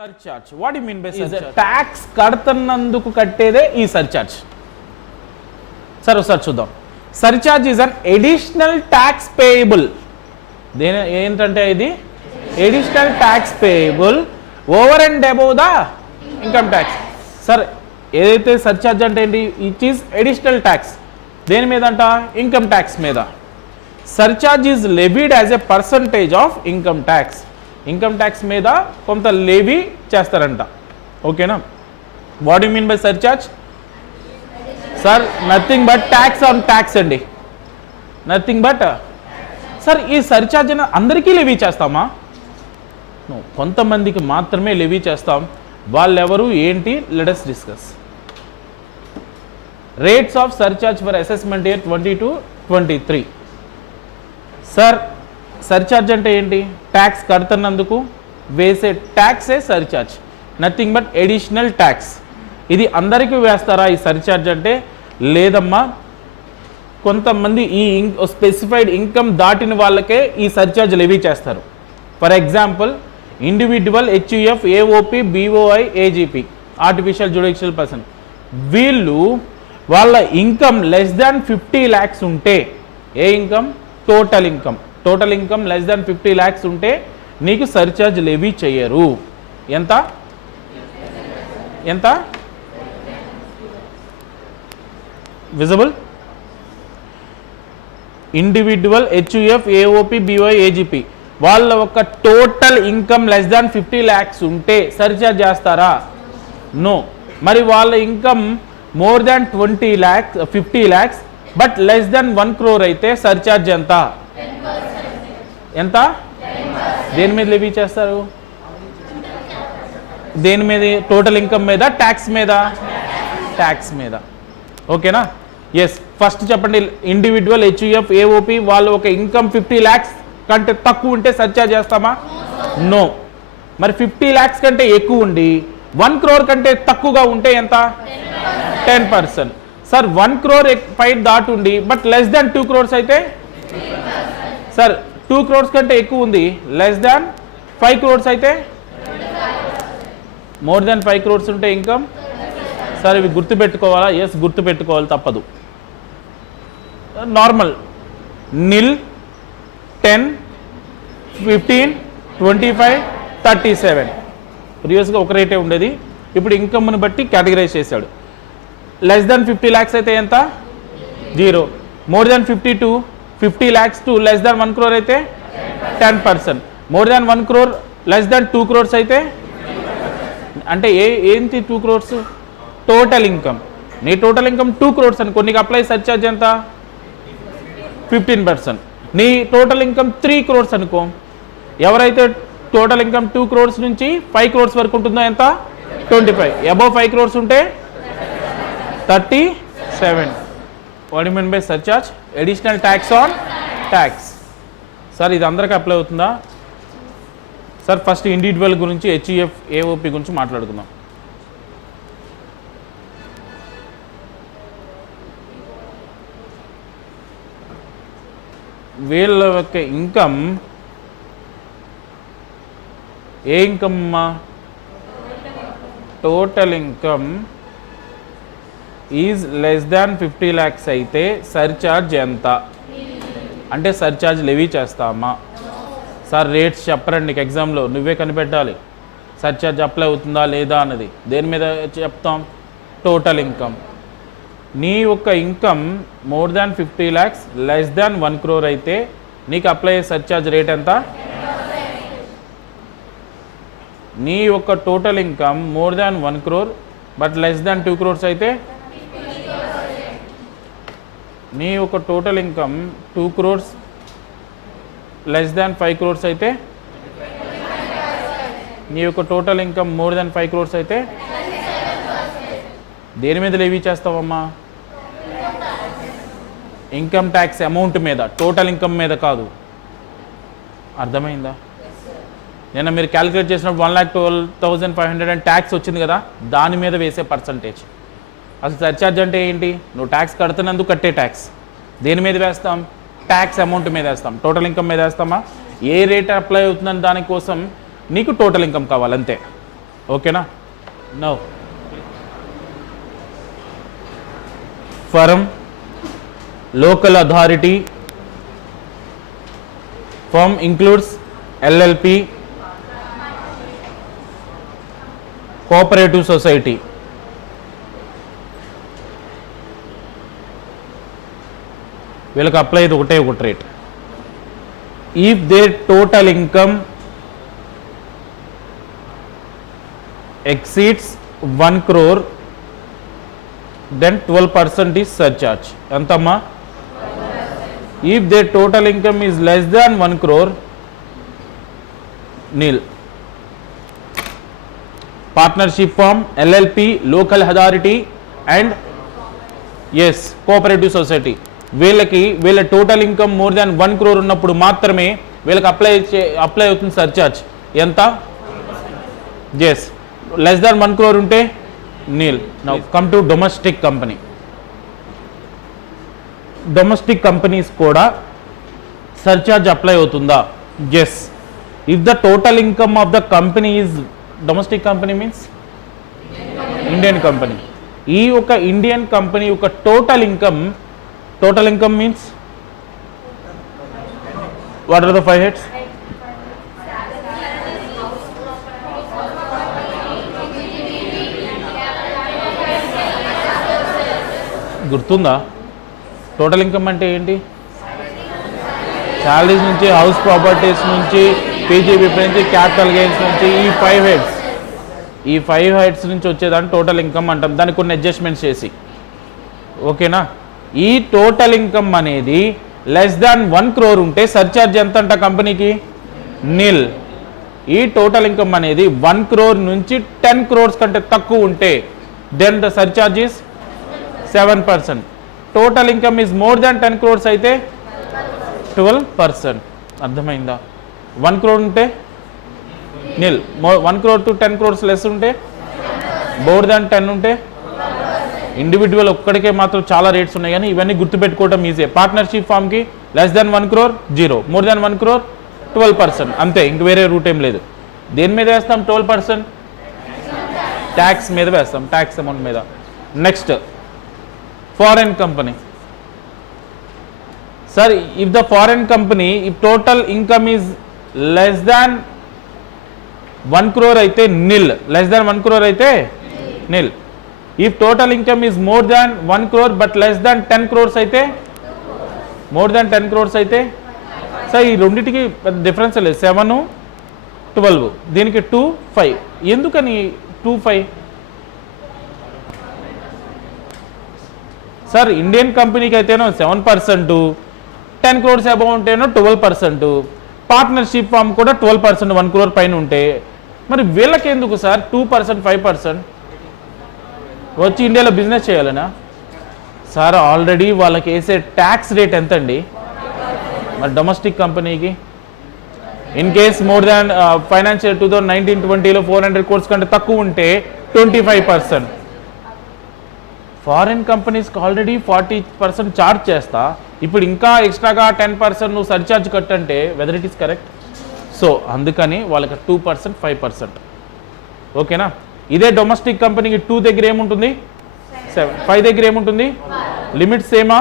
Surcharge what you mean by surcharge? Tax కడుతున్నందుకు కట్టేదే ఈ సర్చార్జ్. సరే ఒకసారి చూద్దాం. Surcharge is an additional tax payable. ఏంటంటే ఇది additional tax payable over and above the income tax. సరే ఏదైతే సర్చార్జ్ అంటే ఏంటి? It is additional tax. దేని మీద అంట? ఇన్కమ్ ట్యాక్స్ మీద. Surcharge is levied as a percentage of income tax. Income tax మీద కొంత లెవీ చేస్తారంట. ఓకేనా? What you mean by surcharge? Sir nothing but tax on tax అండి. నథింగ్ బట్ సార్ ఈ సర్చార్జ్ అందరికీ లెవీ చేస్తామా? కొంతమందికి మాత్రమే లెవీ చేస్తాం. వాళ్ళెవరు ఏంటి? Let us discuss. Rates of surcharge for assessment year 22-23. Sir surcharge అంటే ఏంటి? ట్యాక్స్ కడుతున్నందుకు వేసే ట్యాక్సే surcharge. Nothing but additional tax. ఇది అందరికీ వేస్తారా ఈ సర్చార్జ్ అంటే? లేదమ్మా, కొంతమంది ఈ స్పెసిఫైడ్ ఇన్కమ్ దాటిన వాళ్ళకే ఈ సర్చార్జ్ లెవీ చేస్తారు. For example individual HUF, AOP, BOI, AGP, artificial judicial person, వీళ్ళు వాళ్ళ ఇన్కమ్ లెస్ దాన్ 50 lakhs ఉంటే, ఏ income? Total income. Total income less than 50 lakhs ఉంటే నీకు సర్చార్జ్ లెవీ చేయరు. ఎంత ఎంత visible? Individual HUF, AOP, BOI, AGP వాళ్ళ ఒక total income less than 50 lakhs ఉంటే సర్చార్జ్ చేస్తారా? నో. మరి వాళ్ళ income more than 50 lakhs but less than 1 crore అయితే సర్చార్జ్ ఎంత? ఎంత? దేని మీద లెవీ చేస్తారు? దేని మీద? టోటల్ ఇన్కమ్ మీద, ట్యాక్స్ మీద? ట్యాక్స్ మీద. ఓకేనా? ఎస్. ఫస్ట్ చెప్పండి. ఇండివిజువల్ హెచ్యుఎఫ్, ఏఓపి వాళ్ళు ఒక ఇన్కమ్ 50 lakhs కంటే తక్కువ ఉంటే సర్చార్జ్ చేస్తామా? నో. మరి 50 lakhs కంటే ఎక్కువ ఉండి 1 crore కంటే తక్కువగా ఉంటే ఎంత? 10%. సార్ 1 crore ఫైట్ దాటుండి బట్ లెస్ దాన్ 2 crores అయితే? సార్ 2 crores కంటే ఎక్కువ ఉంది, లెస్ దాన్ 5 crores అయితే? మోర్ దాన్ 5 crores ఉంటే ఇన్కమ్? సార్ ఇవి గుర్తుపెట్టుకోవాలా? ఎస్, గుర్తుపెట్టుకోవాలి, తప్పదు. నార్మల్ నిల్, 10, 15, 25, 37 ప్రీవియస్గా ఒక రేటే ఉండేది. ఇప్పుడు ఇన్కమ్ని బట్టి కేటగిరైజ్ చేశాడు. లెస్ దాన్ 50 lakhs అయితే ఎంత? 0. More than 50 lakhs to less than 1 crore అయితే 10%. More than 1 crore less than 2 crores అయితే అంటే ఏంటి 2 crores? Total income. నీ టోటల్ ఇన్కమ్ 2 crores అనుకో, నీకు అప్లై సర్చార్జ్ ఎంత? 15%. నీ టోటల్ ఇన్కమ్ 3 crores అనుకో, ఎవరైతే టోటల్ ఇన్కమ్ 2 crores నుంచి 5 crores వరకు ఉంటుందో ఎంత? 25. అబౌవ్ 5 crores ఉంటే 37. What you mean by surcharge? Additional tax on tax. Sir ఇది అందరికీ అప్లై అవుతుందా? సార్ ఫస్ట్ ఇండివిజువల్ గురించి, హెచ్యుఎఫ్, ఏఓపి గురించి మాట్లాడుకుందాం. వీళ్ళ యొక్క ఇన్కమ్ ఏ ఇన్కమ్ అమ్మా? Total income is less than 50 lakhs అయితే సర్చార్జ్ ఎంత? అంటే సర్చార్జ్ లెవీ చేస్తామా? సార్ రేట్స్ చెప్పరండి నీకు ఎగ్జామ్లో, నువ్వే కనిపెట్టాలి. సర్చార్జ్ అప్లై అవుతుందా లేదా అన్నది దేని మీద చెప్తాం? Total income. నీ యొక్క income more than 50 lakhs less than 1 crore అయితే నీకు అప్లై సర్చార్జ్ రేట్ ఎంత? నీ యొక్క total income more than 1 crore but less than 2 crores అయితే? నీ యొక్క total income 2 crores less than 5 crores అయితే? నీ యొక్క total income more than 5 crores అయితే? దేని మీద లెవీ చేస్తావమ్మా? ఇన్కమ్ ట్యాక్స్ అమౌంట్ మీద, టోటల్ ఇన్కమ్ మీద కాదు. అర్థమైందా? నిన్న మీరు క్యాలిక్యులేట్ చేసినప్పుడు 1,12,500 అని ట్యాక్స్ వచ్చింది కదా, దాని మీద వేసే పర్సంటేజ్. అసలు సర్చార్జ్ అంటే ఏంటి? నువ్వు ట్యాక్స్ కడుతున్నందుకు కట్టే ట్యాక్స్. దేని మీద వేస్తాం? ట్యాక్స్ అమౌంట్ మీద వేస్తాం. టోటల్ ఇన్కమ్ మీద వేస్తామా? ఏ రేట్ అప్లై అవుతుందని దానికోసం నీకు టోటల్ ఇన్కమ్ కావాలి అంతే. ఓకేనా. Now firm, local authority, firm includes LLP, cooperative society. వీళ్ళకి అప్లై ఇది ఒకటే ఒకటి rate. If there total income exceeds 1 crore, then 12% is surcharge. Antama, if their total income is less than 1 crore, nil. Partnership firm, LLP, local authority and yes, cooperative society. వీళ్ళ total income more than 1 crore ఉన్నప్పుడు మాత్రమే వీళ్ళకి apply అవుతుంది surcharge. ఎంత? Yes. Less than 1 crore ఉంటే nil. Now come to domestic company. Domestic companies కూడా surcharge apply అవుతుందా? Yes. If the total income of the company is, domestic company means Indian company. ఈ ఒక ఇండియన్ కంపెనీ యొక్క total income means what are the 5 heads? గుర్తుందా? Total income అంటే ఏంటి? Salaries నుంచి, house properties నుంచి, పీజీబీపీ నుంచి, క్యాపిటల్ గెయిన్స్ నుంచి, ఈ ఫైవ్ హెడ్స్ నుంచి వచ్చేదాన్ని టోటల్ ఇన్కమ్ అంటాం. దానికి కొన్ని అడ్జస్ట్మెంట్స్ చేసి. ఓకేనా. ఈ టోటల్ ఇన్కమ్ అనేది లెస్ దాన్ 1 crore ఉంటే సర్చార్జ్ ఎంత అంట కంపెనీకి? నిల్. ఈ టోటల్ ఇన్కమ్ అనేది 1 crore నుంచి 10 crores కంటే తక్కువ ఉంటే then the surcharge is 7%. Total income is more than 10 crores అయితే 12%. అర్థమైందా? 1 crore ఉంటే nil, 1 crore to 10 crores less ఉంటే, మోర్ దాన్ 10 ఉంటే, ఇండివిజువల్ ఒక్కడికే మాత్రం చాలా రేట్స్ ఉన్నాయి, కానీ ఇవన్నీ గుర్తుపెట్టుకోవడం ఈజీ. పార్ట్నర్షిప్ ఫామ్కి less than 1 crore 0, more than 1 crore 12%. అంతే, ఇంక వేరే రూట్ ఏం లేదు. దేని మీద వేస్తాం 12%? ట్యాక్స్ మీద వేస్తాం, ట్యాక్స్ అమౌంట్ మీద. Next foreign company. Sir, if the foreign company if total income is less than 1 crore అయితే నిల్. లెస్ దాన్ 1 crore అయితే nil. If total income is more than 1 crore but less than 10 crores అయితే, more than 10 crores అయితే, sir ఈ రెండింటికి పెద్ద difference లేదు. 7, 12. దీనికి 2, 5. ఎందుకని 2, 5? సార్, ఇండియన్ కంపెనీకి అయితేనో 7%, 10 crores అబౌవ్ ఉంటేనో 12%, పార్ట్నర్షిప్ ఫామ్ కూడా 12%, 1 crore పైన ఉంటే, మరి వీళ్ళకి ఎందుకు సార్ 2%, 5%? వచ్చి ఇండియాలో బిజినెస్ చేయాలనా? సార్, ఆల్రెడీ వాళ్ళకి వేసే ట్యాక్స్ రేట్ ఎంత అండి? మరి డొమెస్టిక్ కంపెనీకి in case more than financial 2019-20లో 400 crores కంటే తక్కువ ఉంటే 25%. ఫారిన్ కంపెనీస్కి ఆల్రెడీ 40% ఛార్జ్ చేస్తా, ఇప్పుడు ఇంకా ఎక్స్ట్రాగా 10% నువ్వు సర్చార్జ్ కట్టంటే whether it is correct? So అందుకని వాళ్ళకి 2%, 5%. ఓకేనా. ఇదే డొమెస్టిక్ కంపెనీకి 2 దగ్గర ఏముంటుంది? 7. 5 దగ్గర ఏముంటుంది? లిమిట్ సేమా?